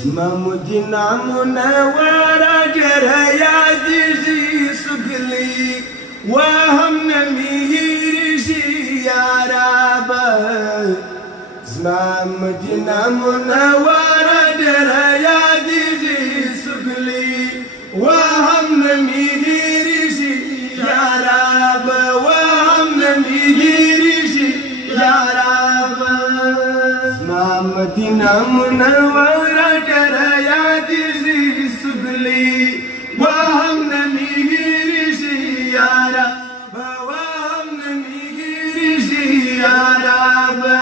زما مدینه منوره ډېره یادېږي سګلې وهم نه مې هېرېږي یارابه زما مدینه منوره ډېره یادېږي سګلې وهم نه مې هېرېږي یارابه وهم نه مې هېرېږي یارابه زما مدینه منوره ډېره یادېږي سګلې وهم نه مې هېرېږي یارابه وهم نه مې هېرېږي یارابه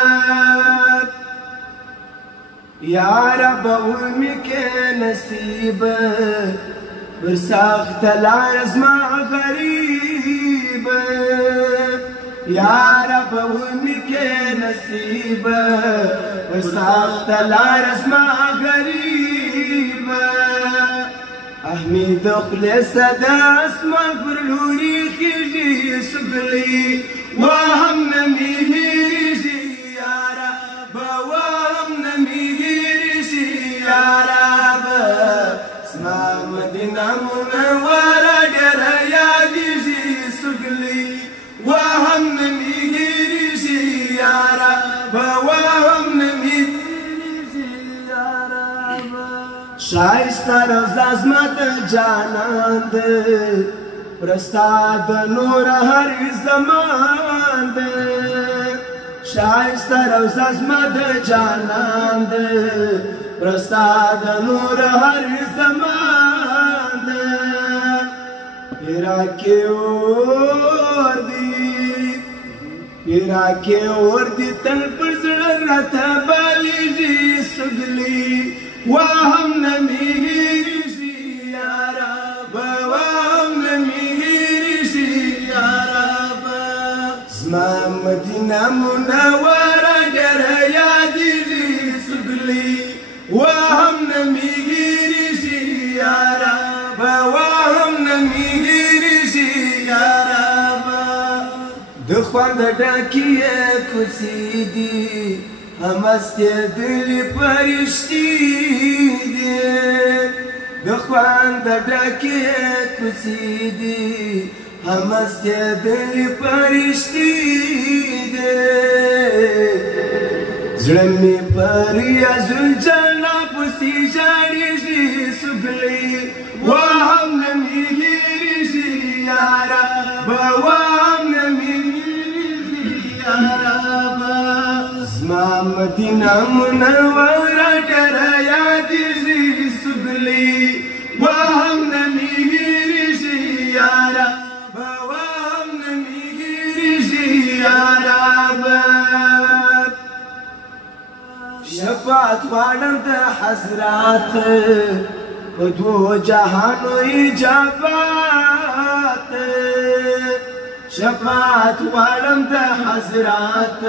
یارابه ومې کې نصیبه پر سخته لار زما غریبه یارابه ومې کې نصیبه پر سخته لار زما غریبه احمد خولې صدا اسمان پر لوري خېږي سګلې وهم نه مې هېرېږي یارابه وهم نه مې هېرېږي یارابه زما مدینه منوره ډېره یادېږي سګلې وهم نه مې هېرېږي یارابه وهم نه مې هېرېږي یارابه ښایسته روضه زما د جانان ده پرستا د نور هر زمان ده ښایسته روضه زما د جانان ده پرستا د نور هر زمان ده پیرا کې اور دی تل پر زړه راته بالېږي سګلې وهم نه مې هېرېږي یارابه وهم نه مې هېرېږي یارابه زما مدینه منوره ډېره یادېږي سګلې وهم نه مې هېرېږي یارابه وهم نه مې هېرېږي یارابه د خوند ډکې کوڅې دي همستېدلې فرشتې دي د خوند ډکې کوڅې دي همستېدلې فرشتې دي زړه مې پر یزالجنا پسې ژاړېږي سګلې وهم نه مې هېرېږي یارابه وهم نه مې هېرېږي یارابه زما مدینه منوره ډېره یادېږي سګلې وهم نه مې هېرېږي یارابه وهم نه مې هېرېږي یارابه شفاعت غواړم د حضرات په دوو جهانو اجابات شفاعت غواړم د حضرات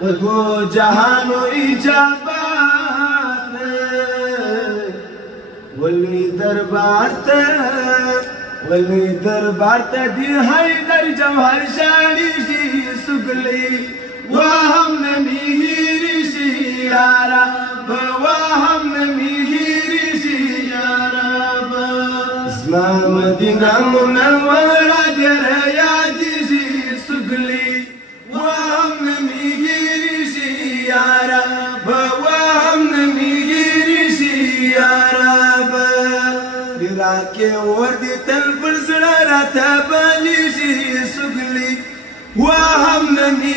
په دوو جهانو اجابات ولې دربار ته دی حیدر جوهر ژاړېږي سګلې وهم نه مې هېرېږي یارابه وهم نه مې هېرېږي یارابه زما مدینه منوره ډېره یادېږي سګلې وهم نه مې هېرېږي یارابه وهم نه مې هېرېږي یارابه پیرا کې اور دی تل پر زړه راته بالېږي سګلې وهم نه مې